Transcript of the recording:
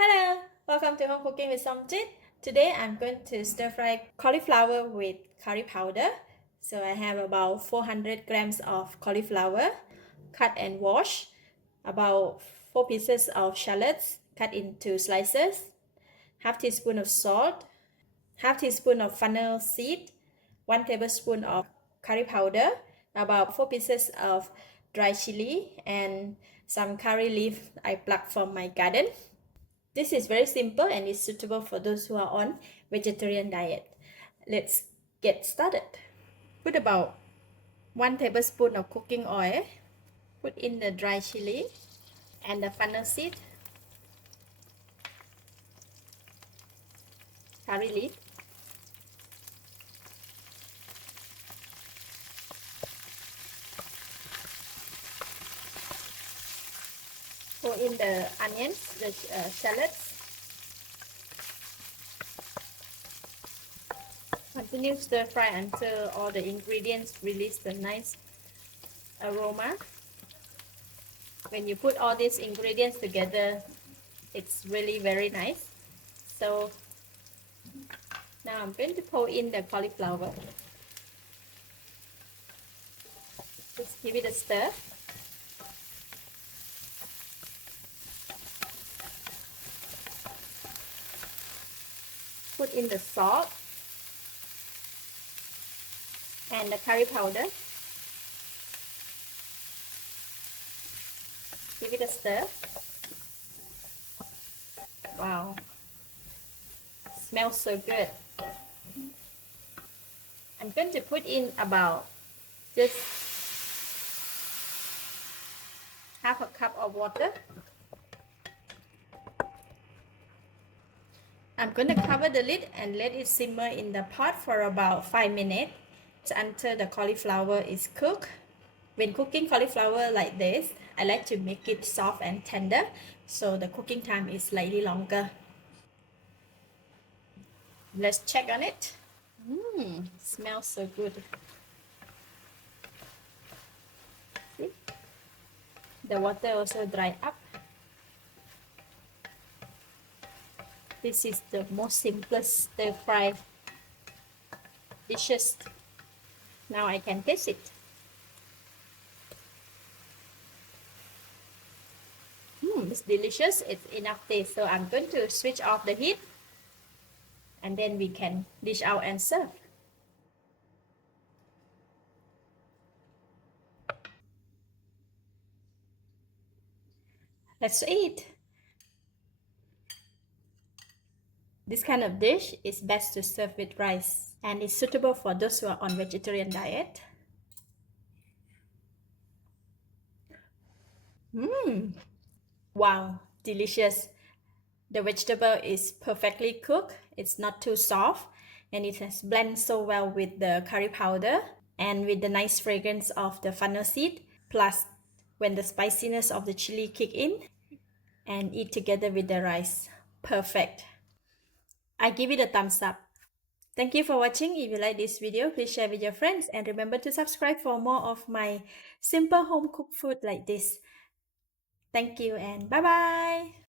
Hello, welcome to Home Cooking with Somjit. Today I'm going to stir fry cauliflower with curry powder. So I have about 400 grams of cauliflower cut and washed, about 4 pieces of shallots cut into slices, half teaspoon of salt, half teaspoon of fennel seed, 1 tablespoon of curry powder, about 4 pieces of dry chili, and some curry leaf I plucked from my garden. This is very simple and is suitable for those who are on vegetarian diet. Let's get started. Put about 1 tablespoon of cooking oil. Put in the dry chili and the fennel seed, curry leaf, pour in the onions, the shallots. Continue stir fry until all the ingredients release the nice aroma. When you put all these ingredients together, it's really very nice. So now I'm going to pour in the cauliflower. Just give it a stir. Put in the salt and the curry powder. Give it a stir. Wow, smells so good. I'm going to put in about just half a cup of water. I'm going to cover the lid and let it simmer in the pot for about 5 minutes until the cauliflower is cooked. When cooking cauliflower like this, I like to make it soft and tender, so the cooking time is slightly longer. Let's check on it. Smells so good. See? The water also dried up. This is the most simplest stir fry dishes. Now I can taste it. It's delicious. It's enough taste. So I'm going to switch off the heat and then we can dish out and serve. Let's eat. This kind of dish is best to serve with rice and is suitable for those who are on vegetarian diet. Wow, delicious. The vegetable is perfectly cooked. It's not too soft and it has blended so well with the curry powder and with the nice fragrance of the fennel seed. Plus, when the spiciness of the chili kick in and eat together with the rice. Perfect. I give it a thumbs up. Thank you for watching. If you like this video, please share with your friends and remember to subscribe for more of my simple home cooked food like this. Thank you and bye-bye.